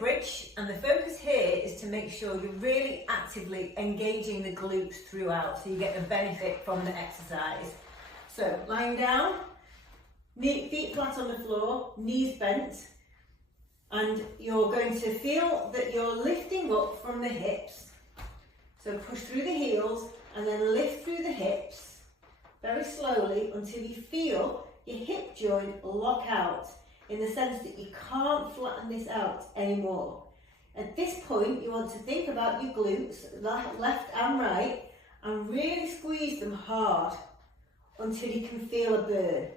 bridge, and the focus here is to make sure you're really actively engaging the glutes throughout so you get the benefit from the exercise. So lying down, feet flat on the floor, knees bent, and you're going to feel that you're lifting up from the hips. So push through the heels and then lift through the hips very slowly until you feel your hip joint lock out, in the sense that you can't flatten this out anymore. At this point, you want to think about your glutes, left and right, and really squeeze them hard until you can feel a burn.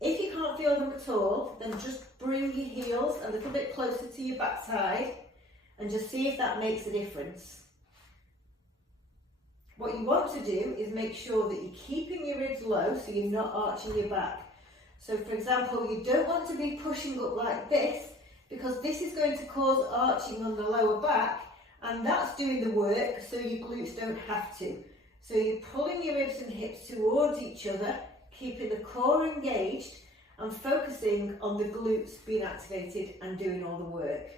If you can't feel them at all, then just bring your heels a little bit closer to your backside and just see if that makes a difference. What you want to do is make sure that you're keeping your ribs low so you're not arching your back. So for example, you don't want to be pushing up like this, because this is going to cause arching on the lower back, and that's doing the work so your glutes don't have to. So you're pulling your ribs and hips towards each other, keeping the core engaged and focusing on the glutes being activated and doing all the work.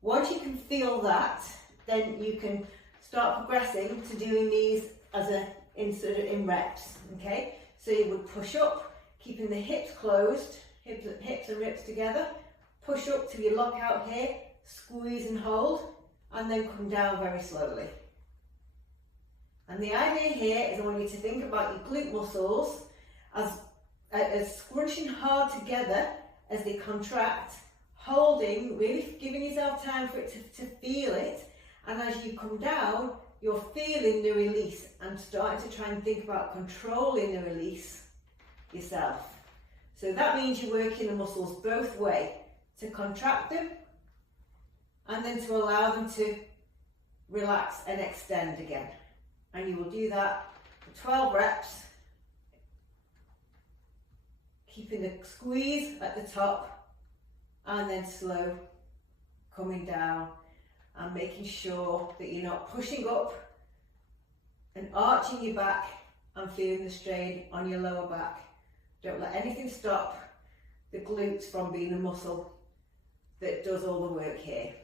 Once you can feel that, then you can start progressing to doing these as in reps, okay? So you would push up, keeping the hips closed, hips and ribs together, push up till you lock out here, squeeze and hold, and then come down very slowly. And the idea here is I want you to think about your glute muscles as scrunching hard together as they contract, holding, really giving yourself time for it to feel it, and as you come down, you're feeling the release and starting to try and think about controlling the release yourself. So that means you're working the muscles both ways, to contract them and then to allow them to relax and extend again. And you will do that for 12 reps, keeping the squeeze at the top and then slow coming down, and making sure that you're not pushing up and arching your back and feeling the strain on your lower back. Don't let anything stop the glutes from being a muscle that does all the work here.